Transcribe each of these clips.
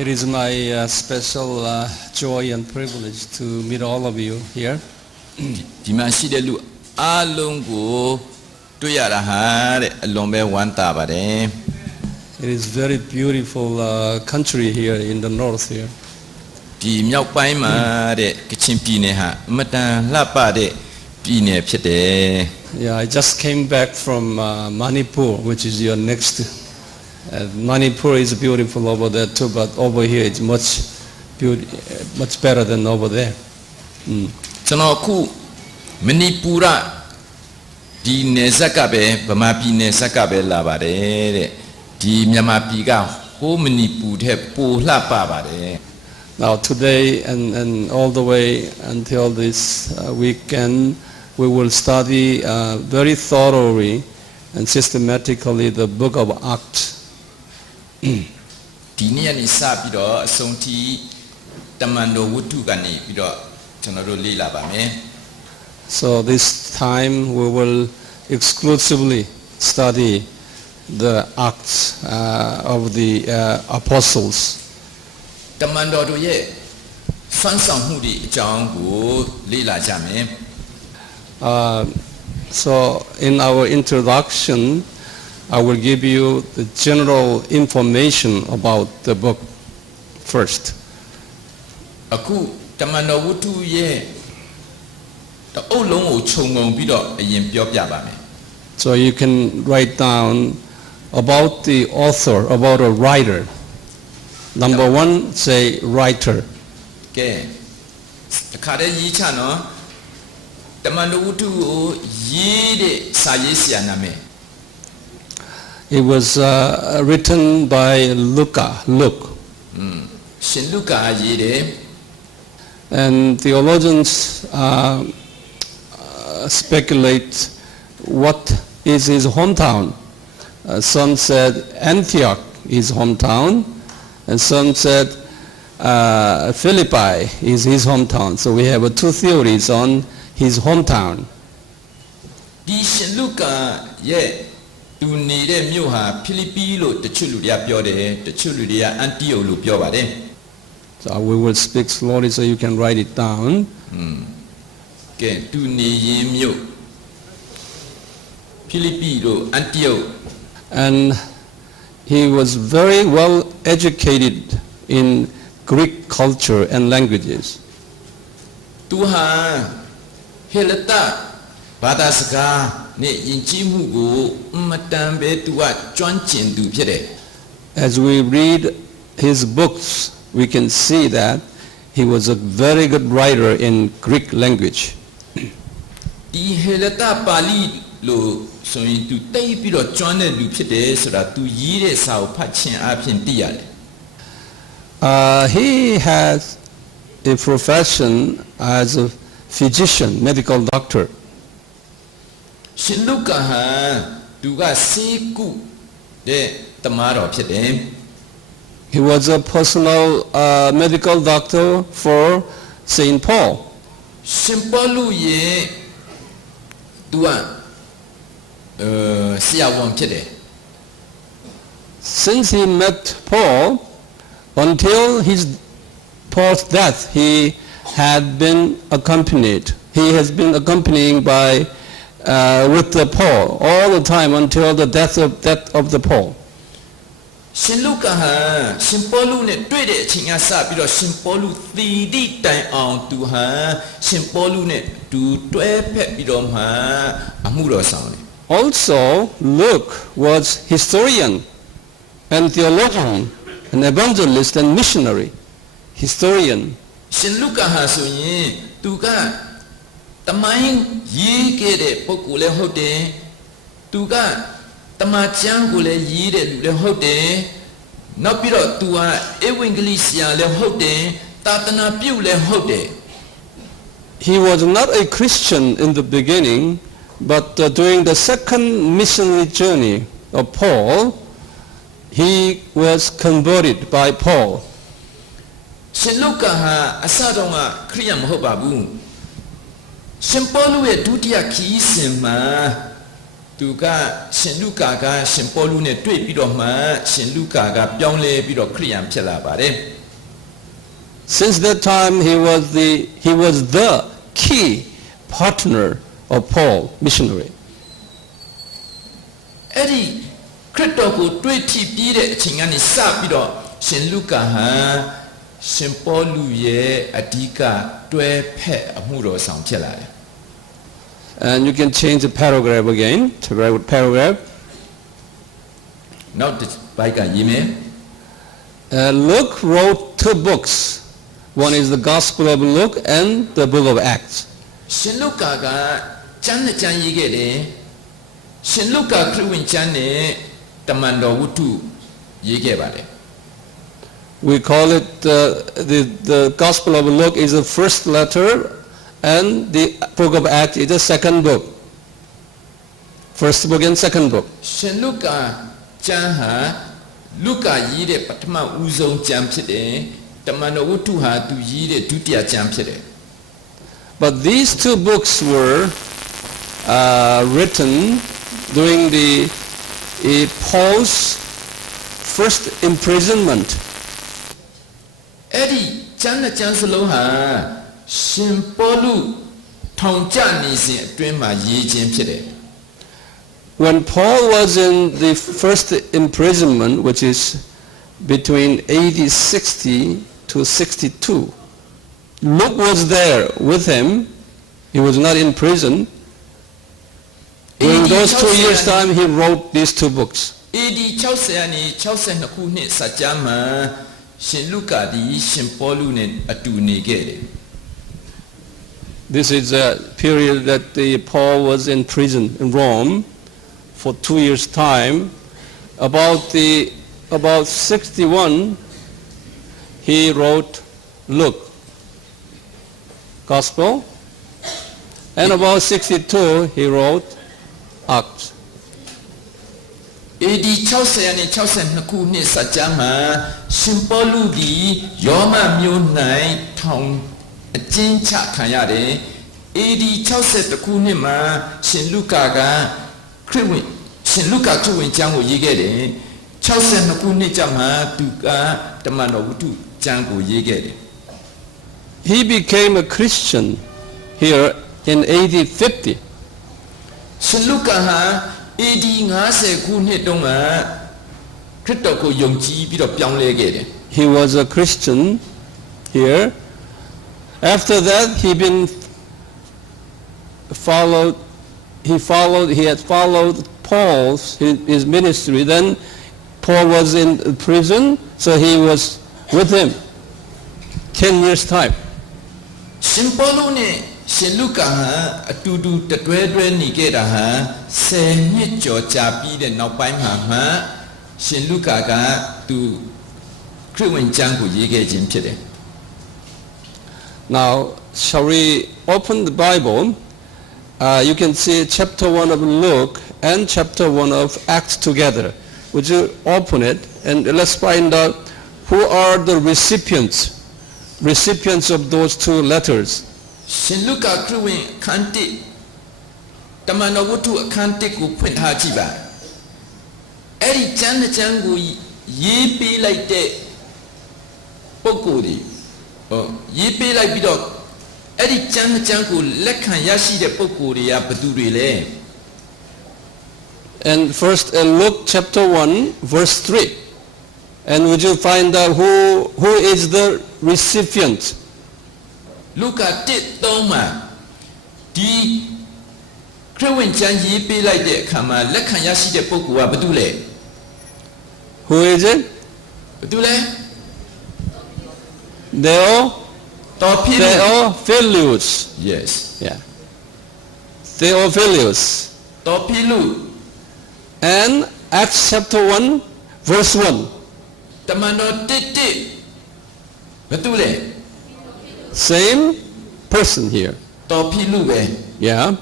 It is my special joy and privilege to meet all of you here. ဒီမှာရှိတဲ့လူအားလုံးကိုတွေ့ရတာဟာတဲ့အလွန်ပဲဝမ်းသာပါတယ် It is very beautiful country here in the north here. ဒီမြောက်ပိုင်းမှာတဲ့ကချင်ပြည်နယ်ဟာအမတန်လှပတဲ့ပြည်နယ်ဖြစ်တယ် Yeah, I just came back from Manipur, which is your next. Manipur is beautiful over there too, but over here it's much better than over there. ကျွန်တော်အခုမဏိပူရဒီနယ်စပ်ကပဲဗမာပြည်နယ်စပ်ကပဲလာပါတယ်တဲ့ဒီမြန်မာပြည်ကဟိုးမဏိပူထက်ပိုလှပပါတယ် Now today and all the way until this weekend, we will study very thoroughly and systematically the book of Acts. ဒီနေ့ကနေစပြီးတော့အဆုံးထိတမန်တော်ဝတ္ထုကနေပြီးတော့ကျွန်တော်တို့လေ့လာပါမယ် So this time we will exclusively study the Acts of the Apostles. တမန်တော်တို့ရဲ့စွမ်းဆောင်မှုတွေအကြောင်းကိုလေ့လာကြမယ် So in our introduction, I will give you the general information about the book first. အခုတမန်တော်ဝတ္ထုရဲ့တအုပ်လုံးကိုခြုံငုံပြီးတော့အရင်ပြောပြပါမယ် So you can write down about the author, about a writer. Number one, say writer. ကဲတခါတည်းရေးချနော်တမန်တော်ဝတ္ထုကိုရေးတဲ့စာရေးဆရာနာမည် It was written by Luke. ရှင်လုကာရေးတယ် And theologians speculate what is his hometown. Some said Antioch is hometown, and some said Philippi is his hometown. So we have two theories on his hometown. ဒီရှင်လုကာရဲ့သူနေတဲ့မြို့ဟာဖိလိပ္ပိလို့တချို့လူတွေကပြောတယ်တချို့လူတွေကအန်တီယိုလို့ပြောပါတယ် So we will speak slowly so you can write it down. ကဲသူနေရင်မြို့ဖိလိပ္ပိလို့အန်တီယို And he was very well educated in Greek culture and languages. သူဟာဟေလတဘာသာစကားနဲ့ယဉ်ကျေးမှုကိုအမတန်ပဲသူကကျွမ်းကျင်သူဖြစ်တယ် As we read his books, we can see that he was a very good writer in Greek language. ဒီဟေလတပါဠိလို့ဆိုရင်သူတိတ်ပြီးတော့ကျွမ်းတဲ့လူဖြစ်တယ်ဆိုတာသူရေးတဲ့စာကိုဖတ်ခြင်းအပြင်သိရတယ် He has a profession as a physician, medical doctor. ရှင်လုကာဟာသူကစေကုတဲ့တမန်တော်ဖြစ်တယ် He was a personal medical doctor for Saint Paul. ရှင်ပေါလုရဲ့သူကဆရာဝန်ဖြစ်တယ် Since he met Paul, until Paul's death, he had been accompanied. He has been accompanying with the Paul all the time until the death of the Paul. ရှင်လုကာဟာရှင်ပေါလုနဲ့တွေ့တဲ့အချိန်ကစပြီးတော့ရှင်ပေါလုသီတိတိုင်အောင်သူဟာရှင်ပေါလုနဲ့တူတွဲဖက်ပြီးတော့မှအမှုတော်ဆောင်တယ် Also, Luke was historian and theologian, an evangelist and missionary. Historian. ရှင်လုကာဟာဆိုရင်သူကတမိုင်းရေးခဲ့တဲ့ပုဂ္ဂိုလ်လည်းဟုတ်တယ်သူက တမန်ကျမ်းကိုလည်းရေးတဲ့လူလည်းဟုတ်တယ်နောက်ပြီးတော့သူဟာဧဝံဂေလိဆရာလည်းဟုတ်တယ်သာသနာပြုလည်းဟုတ်တယ် He was not a Christian in the beginning, but during the second missionary journey of Paul, he was converted by Paul. ရှင်လုကာဟာအစတုန်းကခရိယန်မဟုတ်ပါဘူးရှင်ပေါလုရဲ့ဒုတိယခီးစဉ်မှာသူကရှင်လုကာကရှင်ပေါလုနဲ့တွေ့ပြီးတော့မှရှင်လုကာကပြောင်းလဲပြီးတော့ခရိယန်ဖြစ်လာပါတယ် Since that time, he was the key partner of Paul, missionary. အဲ့ဒီခရစ်တော်ကိုတွေ့ထိပြီးတဲ့အချိန်ကနေစပြီးတော့ရှင်လုကာဟာရှင်ပေါလုရဲ့အဓိကတွဲဖက်အမှုတော်ဆောင်ဖြစ်လာတယ် And you can change the paragraph again, to paragraph. နောက်တစ်ပိုက်ကရေးမယ် Luke wrote 2 books. One is the Gospel of Luke and the book of Acts. ရှင်လုကာကကျမ်းနဲ့ကျမ်းရေးခဲ့တယ်ရှင်လုကာခရစ်ဝင်ကျမ်းနဲ့တမန်တော်ဝတ္ထုရေးခဲ့ပါတယ် We call it the Gospel of Luke is the first letter and the book of Acts is the second book. First book and second book. ရှင်လုကာကျမ်းဟာလုကာရေးတဲ့ပထမဦးဆုံးကျမ်းဖြစ်တယ်တမန်တော်ဝတ္ထုဟာသူရေးတဲ့ဒုတိယကျမ်းဖြစ်တယ် But these 2 books were written during Paul's first imprisonment. အဲ့ဒီကျမ်းနဲ့ကျမ်းစလုံးဟာရှင်ပေါလုထောင်ကျနေစဉ်အတွင်းမှာရေးခြင်းဖြစ်တယ် When Paul was in the first imprisonment, which is between AD 60 to 62, Luke was there with him. He was not in prison. During those 2 years' time, he wrote these 2 books. AD 60ကနေ62ခုနှစ်စကြာမှာရှင်လုကာဒီရှင်ပေါလုနဲ့အတူနေခဲ့တယ် This is a period that Paul was in prison in Rome for 2 years' time. About 61, he wrote Luke, Gospel, and about 62, he wrote Acts. AD 60နဲ့62ခုနှစ်စကြာမှာရှင်ပေါလုဒီယောမမြို့၌ထောင်အကျဉ်းချခံရတယ် AD 61ခုနှစ်မှာရှင်လုကာကရှင်လုကာခရစ်ဝင်ကျမ်းကိုရေးခဲ့တယ်62ခုနှစ်ကျမှသူကတမန်တော်ဝတ္ထုကျမ်းကိုရေးခဲ့တယ် He became a Christian here in AD 50. ရှင်လုကာဟာ AD 50ခုနှစ်တုန်းကခရစ်တော်ကိုယုံကြည်ပြီးတော့ပြောင်းလဲခဲ့တယ် He was a Christian here. After that, he had followed his ministry. Then Paul was in prison, so he was with him 10 years' time. ရှင်ပေါလုနဲ့ရှင်လုကာဟာအတူတူတွဲနေခဲ့တာဟာ10နှစ်ကျော်ကြာပြီးတဲ့နောက်ပိုင်းမှာရှင်လုကာကသူခရစ်ဝင်ကျမ်းကိုရေးခဲ့ခြင်းဖြစ်တယ် Now, shall we open the Bible? You can see chapter 1 of Luke and chapter 1 of Acts together. Would you open it and let's find out who are the recipients of those 2 letters. ရှင်လုကာခရစ်ဝင်အခန်း1တမန်တော်ဝတ္ထုအခန်း1ကိုဖွင့်ထားကြည့်ပါအဲ့ဒီကျမ်းတစ်ကျမ်းကိုရေးပေးလိုက်တဲ့ပုဂ္ဂိုလ်တွေရေးပေးလိုက်ပြီးတော့အဲ့ဒီကျမ်းတစ်ကျမ်းကိုလက်ခံရရှိတဲ့ပုဂ္ဂိုလ်တွေကဘယ်သူတွေလဲ And first Luke chapter 1 verse 3. And would you find out who is the recipient? လုကာ1:3မှာဒီခရစ်ဝင်ကျမ်းရေးပေးလိုက်တဲ့အခါမှာလက်ခံရရှိတဲ့ပုဂ္ဂိုလ်ကဘယ်သူလဲ Who is it? ဘယ်သူလဲ Theophilus. Yes Yeah. Theophilus. တော်ဖိလု and Acts chapter 1 verse 1. တမန်တော်တစ်ဘယ်သူလဲ Same person here. တော်ဖိလုပဲ Yeah,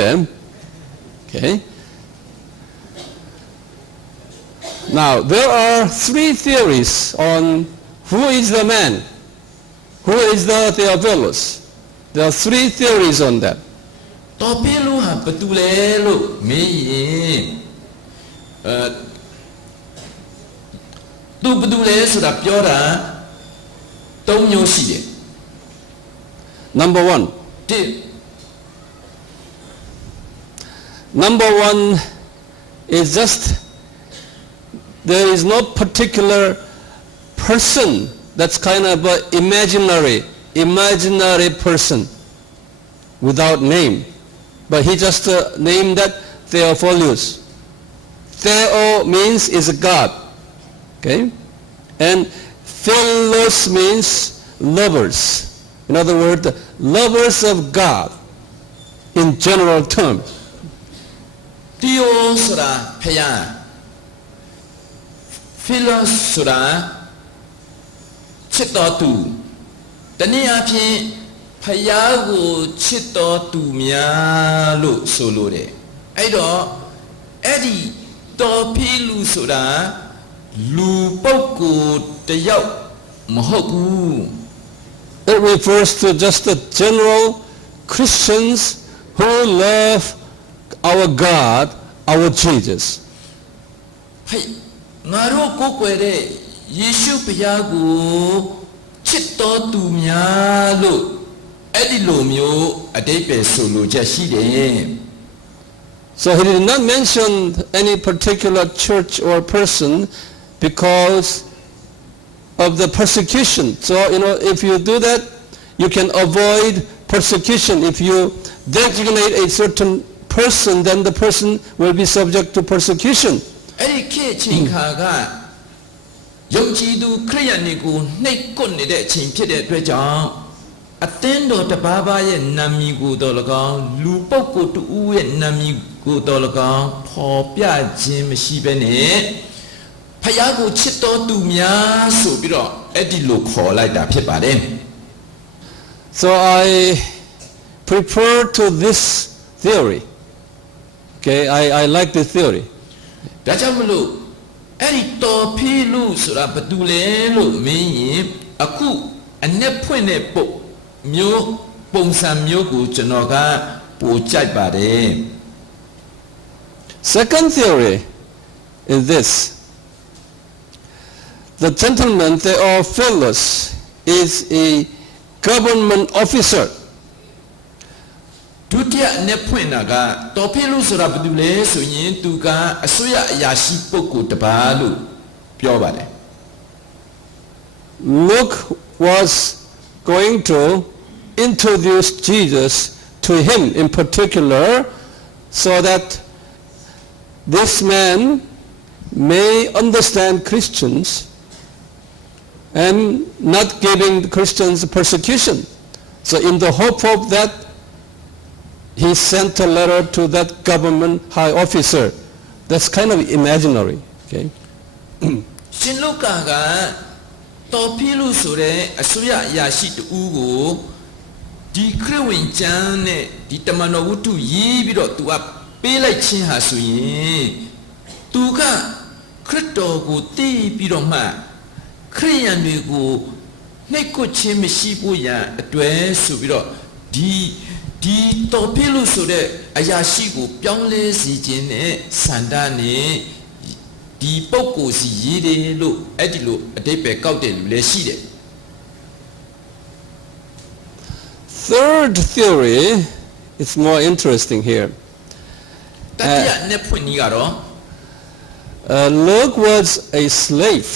them. Okay. Now, there are three theories on who is the man, who is the Theophilus. There are three theories on that. တော်ဖိလုဟာဘယ်သူလဲလို့မေးရင်သူဘယ်သူလဲဆိုတာပြောတာ၃မျိုးရှိတယ် Number one. တစ် Number one is just there is no particular person that's kind of an imaginary person without name. But he just named that Theophilus. Theo means is a God. Okay? And philos means lovers. In other words, lovers of God in general terms. တီယိုဆိုတာဖယားဖိလောဆိုတာချစ်တော်သူတနည်းအားဖြင့်ဖယားကိုချစ်တော်သူများလို့ဆိုလိုတယ်အဲ့တော့အဲ့ဒီတော်ဖိလူဆိုတာလူပုဂ္ဂိုလ်တစ်ယောက်မဟုတ်ဘူး It refers to just the general Christians who love our God, our Jesus. ဟဲ့ငါတို့ကိုယ်ွယ်တဲ့ယေရှုဖယားကိုချစ်တော်သူများလို့အဲ့ဒီလိုမျိုးအတိတ်ပဲဆိုလိုချက်ရှိတယ် So he did not mention any particular church or person because of the persecution. So, if you do that, you can avoid persecution. If you designate a certain person, then the person will be subject to persecution. အဲ့ဒီခေတ်ချိန်ခါကယုံကြည်သူခရိယန်တွေကိုနှိပ်ကွပ်နေတဲ့အချိန်ဖြစ်တဲ့အတွက်ကြောင့်အသင်းတော်တစ်ပါးပါးရဲ့နာမည်ကိုတော်၎င်းလူပုဂ္ဂိုလ်တူဦးရဲ့နာမည်ကိုတော်၎င်းဖော်ပြခြင်းမရှိဘဲနဲ့ဖယားကိုချစ်တော်သူများဆိုပြီးတော့အဲ့ဒီလိုခေါ်လိုက်တာဖြစ်ပါတယ် So I prefer to this theory. Okay, I like this theory. ဒါကြောင့်မလို့အဲ့ဒီတော်ဖိလူဆိုတာဘာတူလဲလို့မင်းရင်အခုအ내ဖွင့်တဲ့ပုံစံမျိုးကိုကျွန်တော်ကပိုကြိုက်ပါတယ် Second theory is this. The gentleman Theophilus is a government officer. ဒုတိယအ내ဖွင့်တာကတော်ဖိလူဆိုတာဘာတူလဲဆိုရင်သူကအစိုးရအရာရှိပုဂ္ဂိုလ်တစ်ပါးလို့ပြောပါတယ် Luke was going to introduce Jesus to him in particular so that this man may understand Christians and not giving Christians persecution. So in the hope of that, he sent a letter to that government high officer. That's kind of imaginary. Okay? ရှင်လုကာကတော်ဖိလူဆိုတဲ့အစိုးရအရာရှိတူကိုဒီခရစ်ဝင်ကျမ်းနဲ့ဒီတမန်တော်ဝတ္ထုရေးပြီးတော့သူကပေးလိုက်ခြင်းဟာဆိုရင်သူကခရစ်တော်ကိုတည်ပြီးတော့မှခရိယန်တွေကိုနှိပ်ကွပ်ခြင်းမရှိဖို့ရန်အတွက်ဆိုပြီးတော့ဒီတော်ဖိလူဆိုတဲ့အရာရှိကိုပြောင်းလဲစီခြင်းနဲ့စန္ဒနဲ့ဒီပုဂ္ဂိုလ်စီရေးတယ်လို့အဲ့ဒီလိုအတိတ်ပဲကောက်တယ်လူလည်းရှိတယ် Third theory is more interesting here. တတိယနဲ့ဖွင့်ကြီးကတော့ Luke was a slave.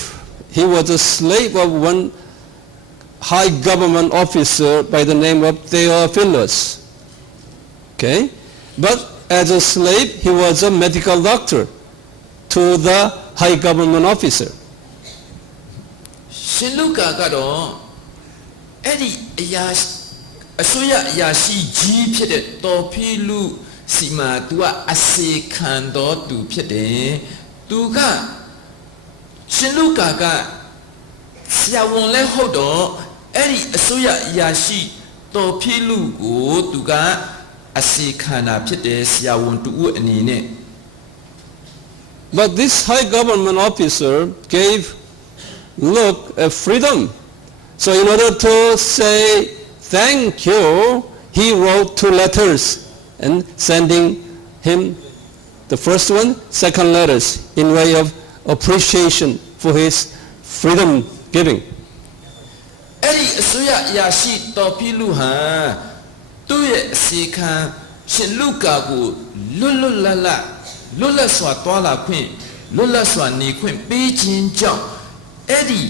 He was a slave of one high government officer by the name of Theophilus. Okay? But as a slave, he was a medical doctor to the high government officer. ရှင်လုကာကတော့အဲ့ဒီအစိုးရအရာရှိကြီးဖြစ်တဲ့တော်ဖိလူ စီမာ तू ကအစေခံတော်သူဖြစ်တယ် तू ကရှင်လုကာကဆရာဝန်လဲဟုတ်တော့အဲ့ဒီအစိုးရအရာရှိတော်ဖြစ်လူကို तू ကအစေခံတာဖြစ်တယ်ဆရာဝန်တူဦးအနေနဲ့ But this high government officer gave Luke a freedom. So in order to say thank you, he wrote 2 letters and sending him the first one, second letters in way of appreciation for his freedom giving. အဲ့ဒီအစိုးရအရာရှိတော်ဖြစ်လူဟာသူ့ရဲ့အစီခံရှင်လုကာကိုလွတ်လပ်စွာတွာလာခွင့်လွတ်လပ်စွာနေခွင့်ပေးခြင်းကြောင့်အဲ့ဒီ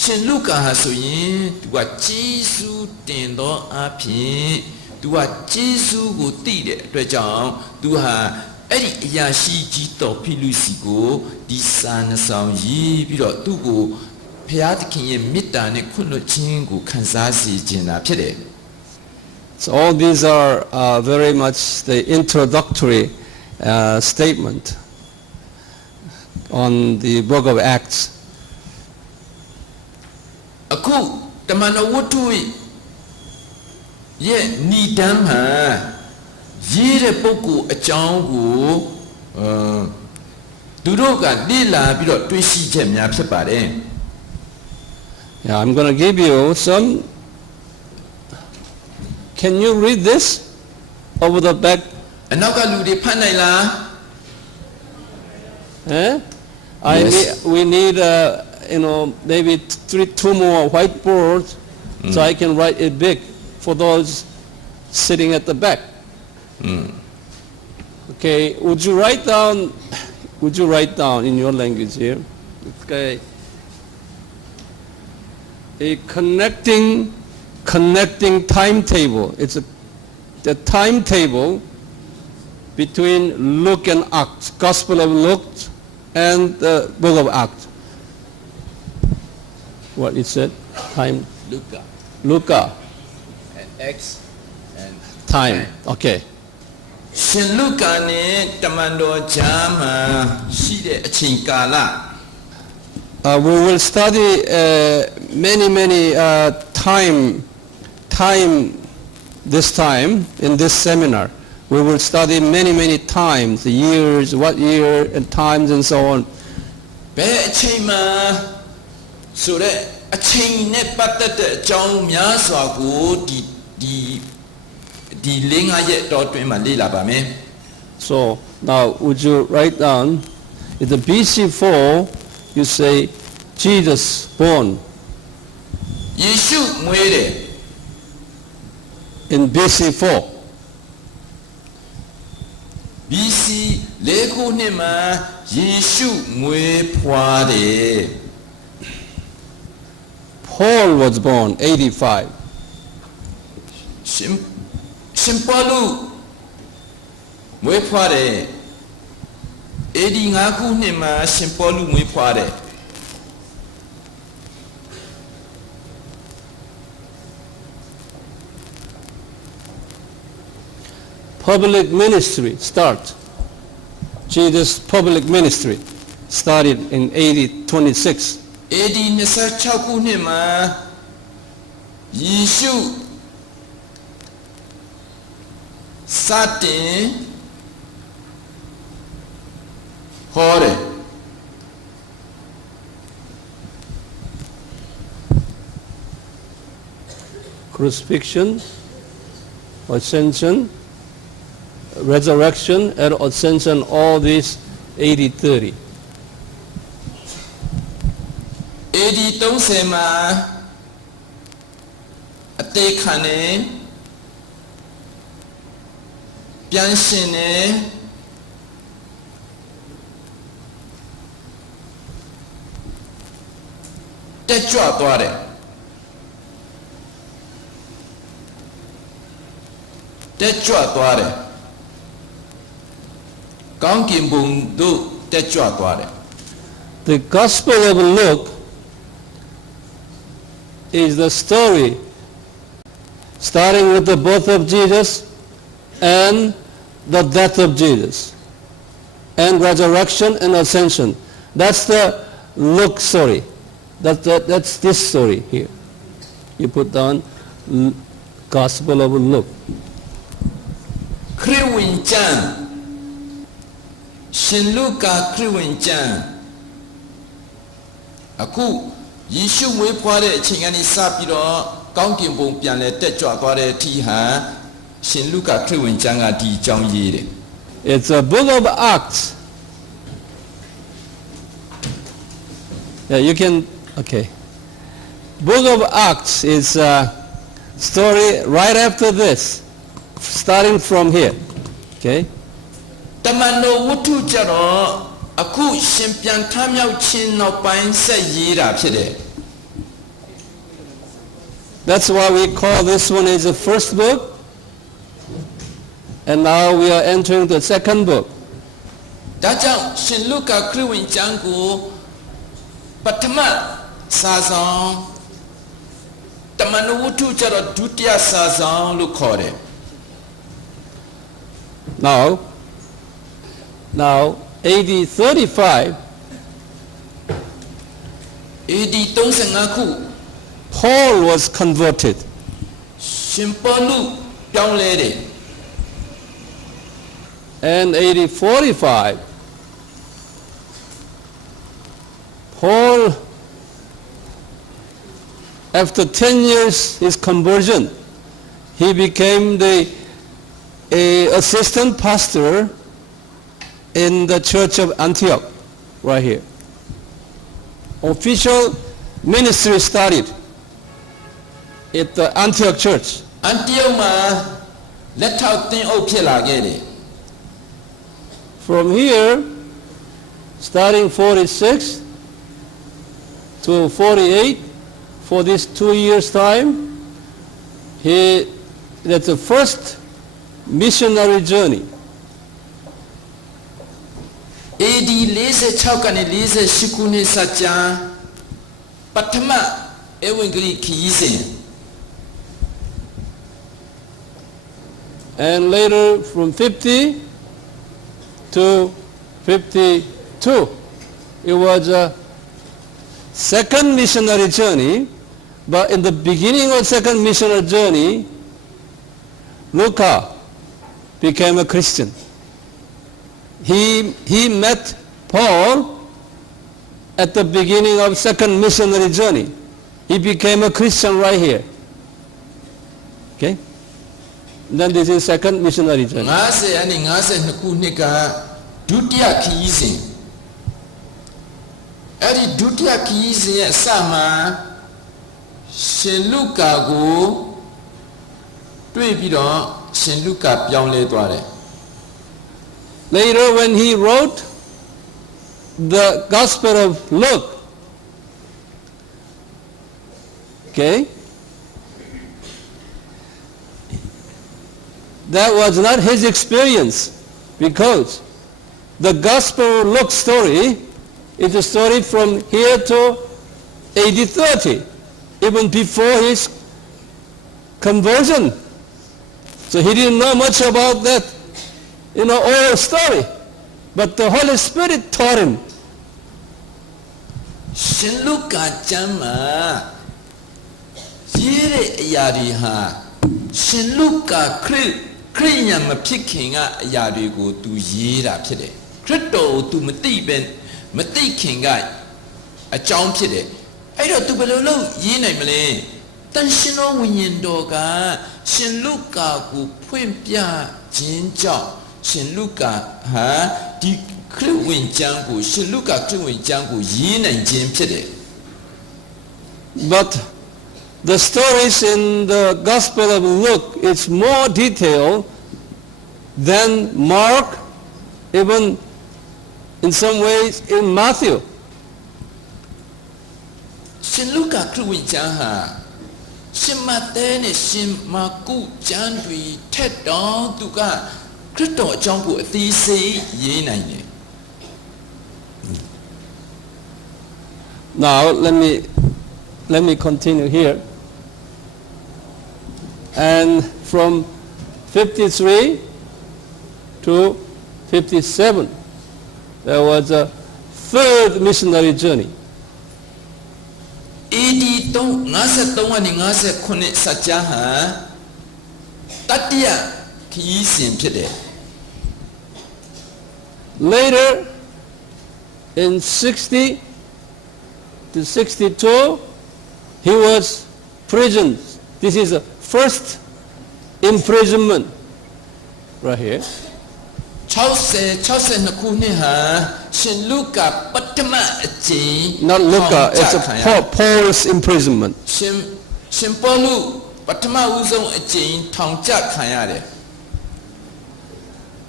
ရှင်လုကာဟာဆိုရင်သူကဂျေစုတင်သောအဖြစ်သူကဂျေစုကိုသိတဲ့အတွက်ကြောင့်သူဟာအဲ့ဒီအရာရှိကြီးတော်ဖြစ်လူစီကိုဒီစာနှဆောင်ရေးပြီးတော့သူ့ကိုဖျားသခင်ရဲ့မေတ္တာနဲ့ခွင့်လွှတ်ခြင်းကိုခံစားစေခြင်းတာဖြစ်တယ် So all these are very much the introductory statement on the book of Acts. အခုတမန်တော်ဝတ္ထုရဲ့ဏိဒမ်းမှာရေးတဲ့ပုဂ္ဂိုလ်အကြောင်းကိုသူတို့ကလေ့လာပြီးတော့တွေးရှိချက်များဖြစ်ပါတယ် Yeah, I'm going to give you some. Can you read this over the back? အနောက်ကလူတွေဖတ်နိုင်လား Eh? Yes. We need maybe 2 more whiteboards so I can write it big for those sitting at the back. Okay, would you write down in your language here? Okay. A connecting timetable. It's the timetable between Luke and Acts, Gospel of Luke and the book of Acts. What it said? Time. Luca. and X and Time. Okay. ရှင်လုကာနဲ့တမန်တော်ကြားမှာရှိတဲ့အချိန်ကာလ We will study many time this time in this seminar. We will study many times, the years, what year and times and so on. ဘယ်အချိန်မှာဆိုတဲ့အချိန်နဲ့ပတ်သက်တဲ့အကြောင်းများစွာကိုဒီလင်းအားရဲ့တော်တွင်မှာလေ့လာပါမယ် So now would you write down, in the BC4 you say Jesus born. ယေရှုမွေးတယ် In BC4. BC ၄ခုနှစ်မှာယေရှုမွေးဖွားတယ် Paul was born 85. ရှင်ပေါလုမွေးဖွားတယ်85ခုနှစ်မှာရှင်ပေါလုမွေးဖွားတယ် Public ministry start. Jesus' public ministry started in AD 26. AD 26ခုနှစ်မှာယေရှုစတင်ဟောတယ် Crucifixion, ascension, resurrection and ascension, all these AD 30. AD 30မှာအသေးခံနေပြန်ရှင်နေတက်ကြွသွားတယ်တက်ကြွသွားတယ်ကောင်းကင်ဘုံတို့တက်ကြွသွားတယ် The Gospel of Luke is the story starting with the birth of Jesus and the death of Jesus and resurrection and ascension. That's the Luke story. That's this story here. You put down Gospel of Luke. ခရစ်ဝင်ကျမ်းရှင်လုကာခရစ်ဝင်ကျမ်းအခုယေရှုမွေးဖွားတဲ့အချိန်ကနေစပြီးတော့ကောင်းကင်ဘုံပြန်လဲတက်ကြွသွားတဲ့အထိဟာရှင်လုကာခရစ်ဝင်ကျမ်းကဒီအကြောင်းရေးတယ် It's a book of Acts. Yeah, you can, okay. Book of Acts is a story right after this, starting from here. Okay? တမန်တော်ဝတ္ထုကြတော့အခုရှင်ပြန်ထမြောက်ခြင်းနောက်ပိုင်းဆက်ရေးတာဖြစ်တယ် That's why we call this one is the first book. And now we are entering the second book. ဒါကြောင့်ရှင်လုကာခရစ်ဝင်ကျမ်းကိုပထမစာဆောင်တမန်တော်ဝတ္ထုကြတော့ဒုတိယစာဆောင်လို့ခေါ်တယ် Now, AD 35, AD 35ခု Paul was converted. ရှင်ပေါလုပြောင်းလဲတယ် And AD 45, Paul, after 10 years his conversion, he became the assistant pastor in the church of Antioch, right here. Official ministry started at the Antioch church. အန်တီယိုမှာလက်ထောက်သင်းအုပ်ဖြစ်လာခဲ့တယ် From here, starting 46 to 48, for this 2 years time, that's the first missionary journey. AD 46ကနေ48ခုနှစ်စကြာပထမဧဝံဂေလိခရီးစဉ် And later from 50 to 52, it was a second missionary journey. But in the beginning of second missionary journey, Luca became a Christian. He met Paul at the beginning of second missionary journey. He became a Christian right here. Okay? Then this is second missionary journey. 50အနည်း52ခုနှစ်ကဒုတိယခရီးစဉ်အဲ့ဒီဒုတိယခရီးစဉ်ရဲ့အစမှာရှင်လုကာကိုတွေ့ပြီးတော့ရှင်လုကာပြောင်းလဲသွားတယ် Later when he wrote the Gospel of Luke, okay, that was not his experience, because the Gospel of Luke story is a story from here to AD 30, even before his conversion. So he didn't know much about that, old story. But the Holy Spirit taught him. ရှင်လုကာကျမ်းမှာရေးတဲ့အရာတွေဟာရှင်လုကာခရစ်ယာန်မဖြစ်ခင်ကအရာတွေကိုသူရေးတာဖြစ်တယ်ခရစ်တော်ကိုသူမသိခင်ကအကြောင်းဖြစ်တယ်အဲ့တော့သူဘယ်လိုလုပ်ရေးနိုင်မလဲတန်ရှင်တော်ဝိညာဉ်တော်ကရှင်လုကာကိုဖွင့်ပြခြင်းကြောင့်ရှင်လုကာဟာဒီခရစ်ဝင်ကျမ်းကိုရှင်လုကာခရစ်ဝင်ကျမ်းကိုရေးနိုင်ခြင်းဖြစ်တယ် But the stories in the Gospel of Luke is more detailed than Mark, even in some ways in Matthew. ရှင်လုကာခရစ်ဝင်ကျမ်းဟာရှင်မဿဲနဲ့ရှင်မာကုကျမ်းတွေထက်တော့သူကခရစ်တော်အကြောင်းကိုအသေးစိတ်ရေးနိုင်တယ် Now let me continue here. And from 53 to 57. There was a third missionary journey. AD 53ကနေ59စัจ जा ဟာတတိယခရီးစဉ်ဖြစ်တယ် Later, in 60 to 62, he was imprisoned. This is the first imprisonment right here. 62ခုနှစ်ဟာရှင်လုကာပထမအကြိမ် Not Luca, it's Paul's imprisonment. ရှင်ပေါလုပထမဦးဆုံးအကြိမ်ထောင်ကျခံရတယ်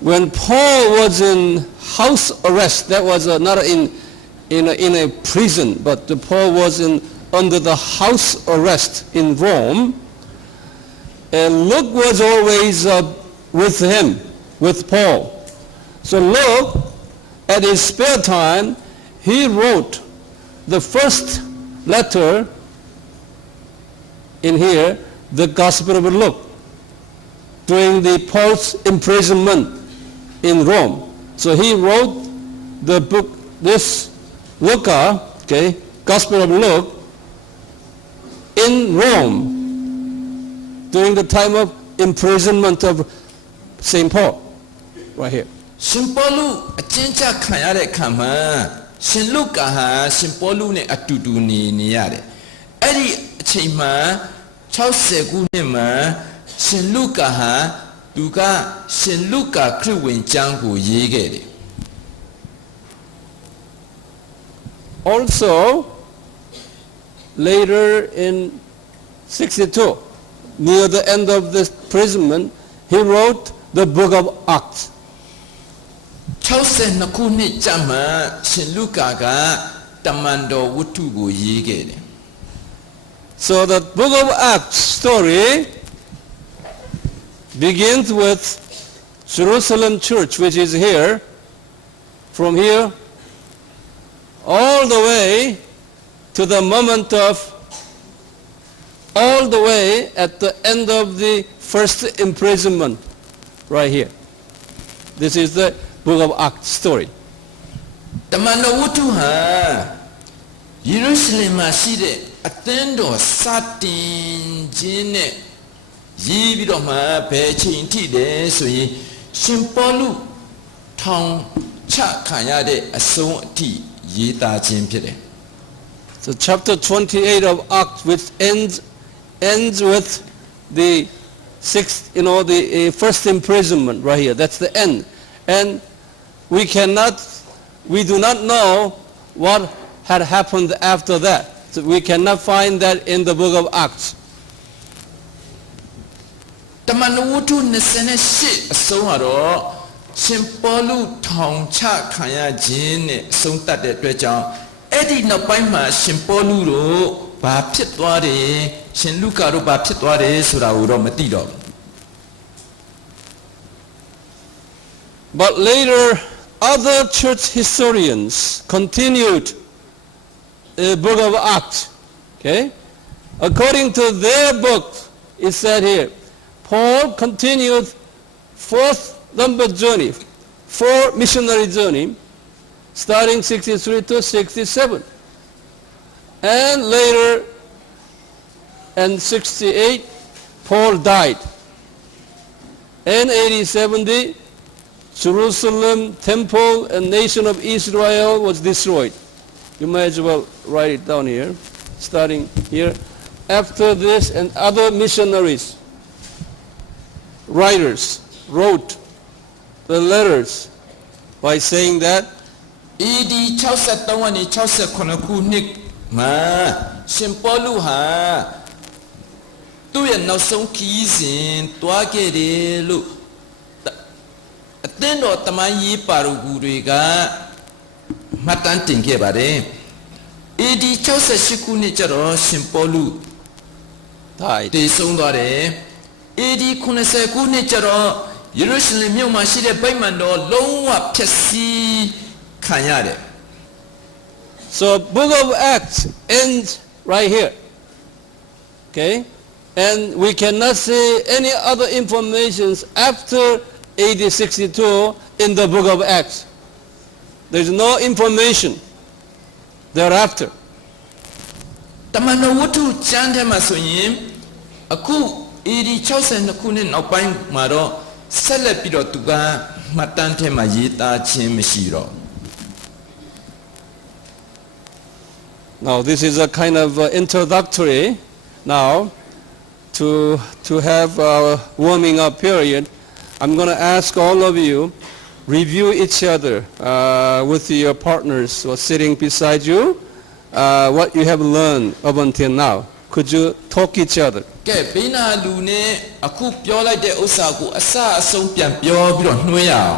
When Paul was in house arrest, that was not in a prison, but Paul was under the house arrest in Rome. And Luke was always with him, with Paul. So Luke, at his spare time, he wrote the first letter in here, the Gospel of Luke, during the Paul's imprisonment in Rome. So he wrote the book, this Luca, okay, Gospel of Luke, in Rome during the time of imprisonment of St. Paul, right here. ရှင်ပေါလုအကျဉ်းချခံရတဲ့အခါမှာရှင်လုကာဟာရှင်ပေါလုနဲ့အတူတူနေရတယ်အဲ့ဒီအချိန်မှာ60ခုနှစ်မှာရှင်လုကာဟာသူကရှင်လုကာခရစ်ဝင်ကျမ်းကိုရေးခဲ့တယ် Also, later in 62, near the end of this imprisonment, he wrote the book of Acts. 62ခုနှစ်ကြာမှရှင်လုကာကတမန်တော်ဝတ္ထုကိုရေးခဲ့တယ် So the book of Acts story begins with Jerusalem church, which is here, from here all the way to the moment of, all the way at the end of the first imprisonment, right here. This is the book of Acts story. တမန်တော်ဝတ္ထုဟာယေရုရှလင်မှာရှိတဲ့အသင်းတော်စတင်ခြင်းနဲ့ရေးပြီးတော့မှဘယ်ချိန်ထိလဲဆိုရင်ရှင်ပေါလုထောင်ချခံရတဲ့အဆုံးအထိရေးသားခြင်းဖြစ်တယ် So chapter 28 of Acts, which ends with the sixth, the first imprisonment right here. That's the end. And we do not know what had happened after that. So we cannot find that in the book of Acts. တမန်တော်ဝတ္ထု28အဆုံးကတော့ရှင်ပေါလုထောင်ချခံရခြင်းနဲ့အဆုံးသတ်တဲ့အတွက်ကြောင့်အဲ့ဒီနောက်ပိုင်းမှာရှင်ပေါလုတို့ဘာဖြစ်သွားတယ်ရှင်လုကာတို့ဘာဖြစ်သွားတယ်ဆိုတာကိုတော့မသိတော့ဘူး But later, other church historians continued the book of Acts. Okay? According to their book, it said here, Paul continued fourth number journey, 4 missionary journey, starting 63 to 67. And later, in 68, Paul died. In AD 70, Jerusalem temple and nation of Israel was destroyed. You might as well write it down here, starting here. After this, and other missionaries, writers, wrote the letters by saying that AD 63ကနေ69ခုနှစ်မှာရှင်ပေါလုဟာသူ့ရဲ့နောက်ဆုံးခရီးစဉ်တွားခဲ့တယ်လို့အသင်းတော်တမန်ရေးပါရဂူတွေကမှတ်တမ်းတင်ခဲ့ပါတယ် AD 68ခုနှစ်ကျတော့ရှင်ပေါလု died. တည်ဆုံးသွားတယ် AD 90ခုနှစ်ကျတော့ယေရုရှလင်မြို့မှာရှိတဲ့ဗိမာန်တော်လုံးဝဖျက်ဆီးခံရတယ် So book of Acts ends right here. Okay? And we cannot see any other informations after AD 62 in the book of Acts. There is no information thereafter. တမန်တော်ဝတ္ထုကျမ်းထဲမှာဆိုရင်အခု AD 62ခုနှစ်နောက်ပိုင်းမှာတော့ဆက်လက်ပြီးတော့သူကမှတ်တမ်းထဲမှာရေးသားခြင်းမရှိတော့ Now this is a kind of introductory now to have a warming up period. I'm going to ask all of you review each other with your partners who are sitting beside you what you have learned up until now. Could you talk each other? ကဲဘေးနာလူနဲ့အခုပြောလိုက်တဲ့ဥစ္စာကိုအစအဆုံးပြန်ပြောပြီးတော့နှွှဲရအောင်